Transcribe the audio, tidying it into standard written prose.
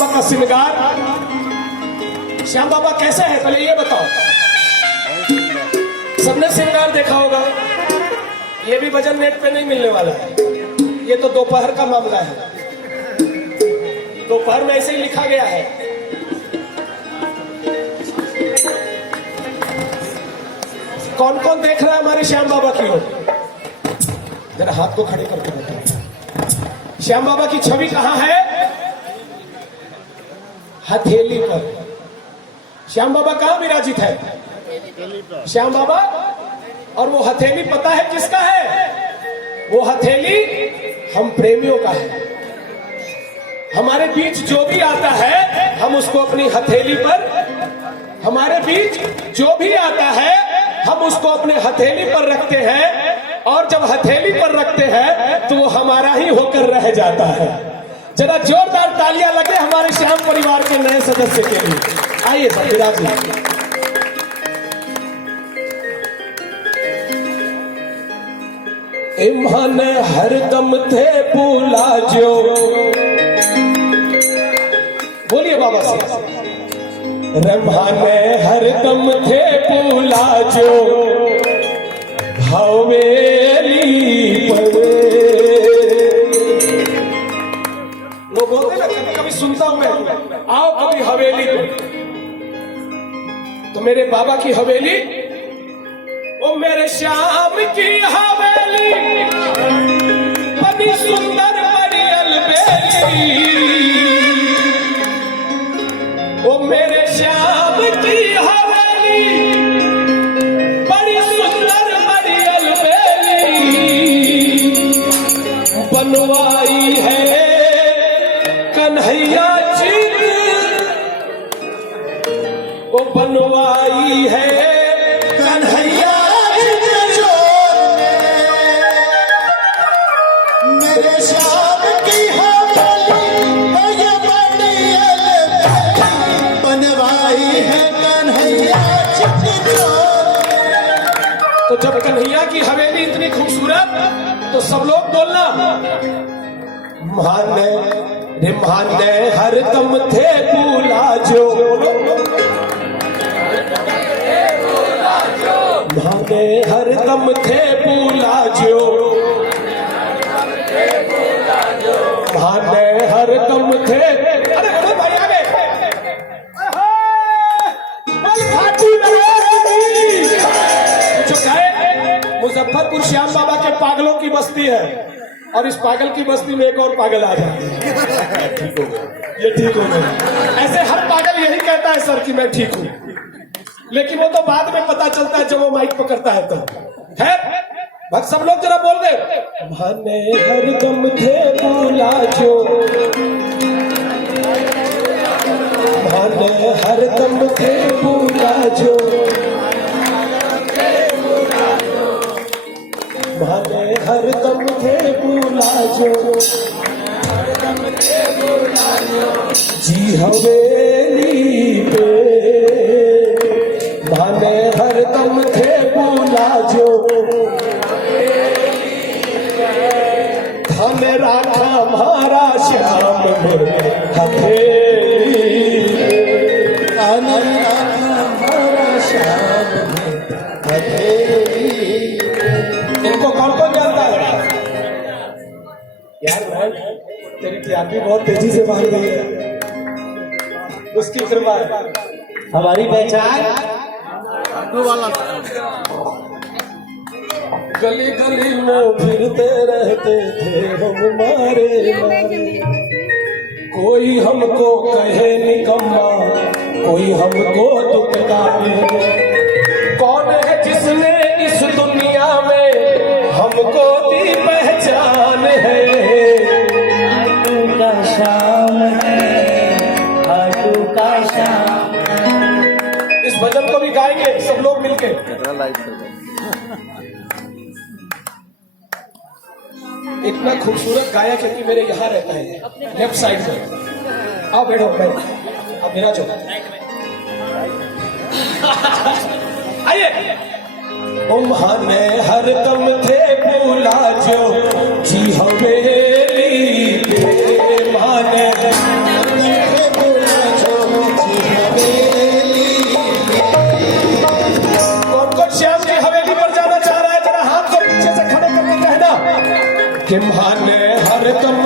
बाबा का श्रृंगार। श्याम बाबा कैसे है पहले ये बताओ। सबने श्रृंगार देखा होगा, ये भी भजन नेट पे नहीं मिलने वाला है, ये तो दोपहर का मामला है, दोपहर में ऐसे ही लिखा गया है। कौन कौन देख रहा है हमारे श्याम बाबा की ओर? जरा हाथ को खड़े करके बताओ। श्याम बाबा की छवि कहां है? हथेली पर। श्याम बाबा कहां विराजित है? श्याम बाबा। और वो हथेली पता है किसका है? वो हथेली हम प्रेमियों का है। हमारे बीच जो भी आता है हम उसको अपनी हथेली पर, हमारे बीच जो भी आता है हम उसको अपने हथेली पर रखते हैं, और जब हथेली पर रखते हैं तो वो हमारा ही होकर रह जाता है। जरा जोरदार तालियां लगे हमारे श्याम परिवार के नए सदस्य के लिए। आइए सब विराजिए। इम्हान हरदम थे भूला जो, बोलिए बाबा से। रम्हाने हरदम थे भूला जो हवेली पर। वो बोलते ना, कभी कभी सुनता हूं मैं, आओ कभी हवेली पे, तो मेरे बाबा की हवेली, ओ मेरे श्याम की हवेली बड़ी सुंदर बड़ी अलबेली, ओ मेरे श्याम की हवेली बड़ी सुंदर बड़ी अलबेली, बनवाई है कन्हैया जी, वो बनवाई है कन्हैया जो मेरे श्याम की हवेली ये बड़ी अलबेली, बनवाई है कन्हैया जो। तो जब कन्हैया की हवेली इतनी खूबसूरत, तो सब लोग बोलना, माने रिम्हाने हरदम थे भूला जो, माने हरदम थे भूला जो, माने हरदम थे। अरे बोलो भाई आगे। जो कहे मुजफ्फरपुर श्याम बाबा के पागलों की बस्ती है, और इस पागल की बस्ती में एक और पागल आ जाए, ये ठीक हो गया। ऐसे हर पागल यही कहता है सर कि मैं ठीक हूं, लेकिन वो तो बाद में पता चलता है जब वो माइक पकड़ता है तो। है बस सब लोग जरा बोल गए, माने हरदम थे भूला जो, माने हरदम थे भूला जो, माने हरदम थे भूला जो, जी हवेली पे, माने हरदम थे भूला जो, धन राखा हमारा श्याम हथेली, धन राखा हमारा श्याम हथेली। इनको कौन कौन जानता है? यार भाई तेरी टीआरपी बहुत तेजी से बढ़ गई है, उसकी कृपा है। हमारी पहचान गली गली में फिरते रहते थे हम मारे मारे, कोई हमको कहे निकम्मा, कोई हमको दुखदारे, कौन है जिसने इस दुनिया में हमको दी पहचान है? आटू का शाम है, आटू का शाम है। इस भजन को भी गाएंगे सब लोग मिलके। इतना खूबसूरत गायक है कि मेरे यहाँ रहता है लेफ्ट साइड में। आओ बैठो बैठो, अब मेरा चलो आइए। उम्हाने हरदम थे भूला जो, जी हवेली पे, माने कि माने हरदम